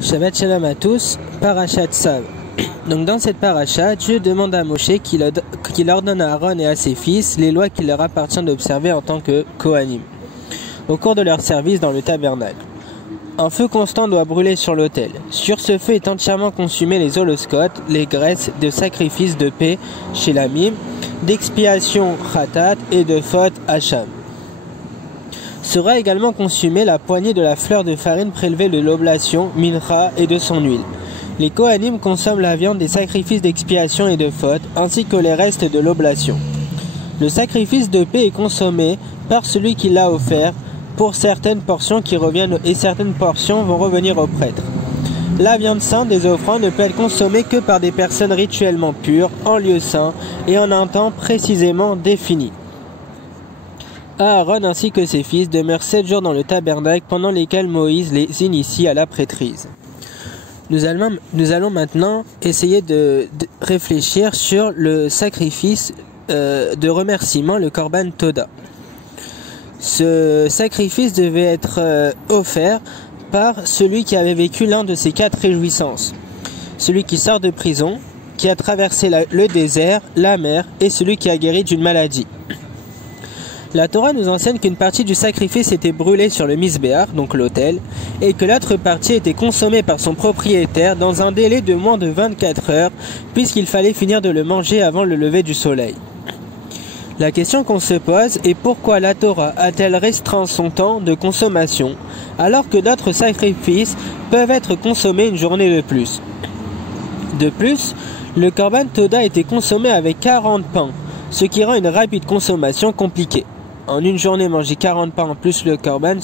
Shabbat Shalom à tous, Parashat Tzav. Donc dans cette paracha, Dieu demande à Moshe qu'il ordonne à Aaron et à ses fils les lois qu'il leur appartient d'observer en tant que Kohanim, au cours de leur service dans le tabernacle. Un feu constant doit brûler sur l'autel. Sur ce feu est entièrement consumé les holocaustes, les graisses de sacrifice de paix, Shelamim, d'expiation, Khatat, et de faute, Hacham. Sera également consumée la poignée de la fleur de farine prélevée de l'oblation, Mincha, et de son huile. Les Kohanim consomment la viande des sacrifices d'expiation et de faute, ainsi que les restes de l'oblation. Le sacrifice de paix est consommé par celui qui l'a offert, pour certaines portions qui reviennent et certaines portions vont revenir au prêtre. La viande sainte des offrandes ne peut être consommée que par des personnes rituellement pures, en lieu saint et en un temps précisément défini. Aaron ainsi que ses fils demeurent 7 jours dans le tabernacle pendant lesquels Moïse les initie à la prêtrise. Nous allons maintenant essayer de réfléchir sur le sacrifice de remerciement, le Korban Toda. Ce sacrifice devait être offert par celui qui avait vécu l'un de ces 4 réjouissances. Celui qui sort de prison, qui a traversé le désert, la mer et celui qui a guéri d'une maladie. La Torah nous enseigne qu'une partie du sacrifice était brûlée sur le Mizbeach, donc l'autel, et que l'autre partie était consommée par son propriétaire dans un délai de moins de 24 heures, puisqu'il fallait finir de le manger avant le lever du soleil. La question qu'on se pose est pourquoi la Torah a-t-elle restreint son temps de consommation, alors que d'autres sacrifices peuvent être consommés une journée de plus. De plus, le Korban Toda était consommé avec 40 pains, ce qui rend une rapide consommation compliquée. En une journée, manger 40 pains plus le Korban,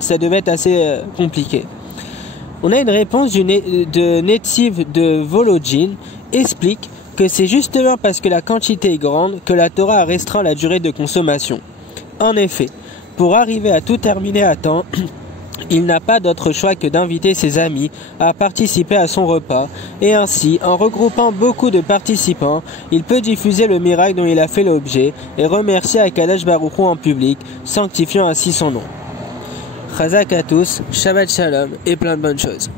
ça devait être assez compliqué. On a une réponse de Netziv de Volodjin, explique que c'est justement parce que la quantité est grande que la Torah a restreint la durée de consommation. En effet, pour arriver à tout terminer à temps, il n'a pas d'autre choix que d'inviter ses amis à participer à son repas, et ainsi, en regroupant beaucoup de participants, il peut diffuser le miracle dont il a fait l'objet et remercier Akadosh Baruch Hu en public, sanctifiant ainsi son nom. Chazak à tous, Shabbat Shalom et plein de bonnes choses.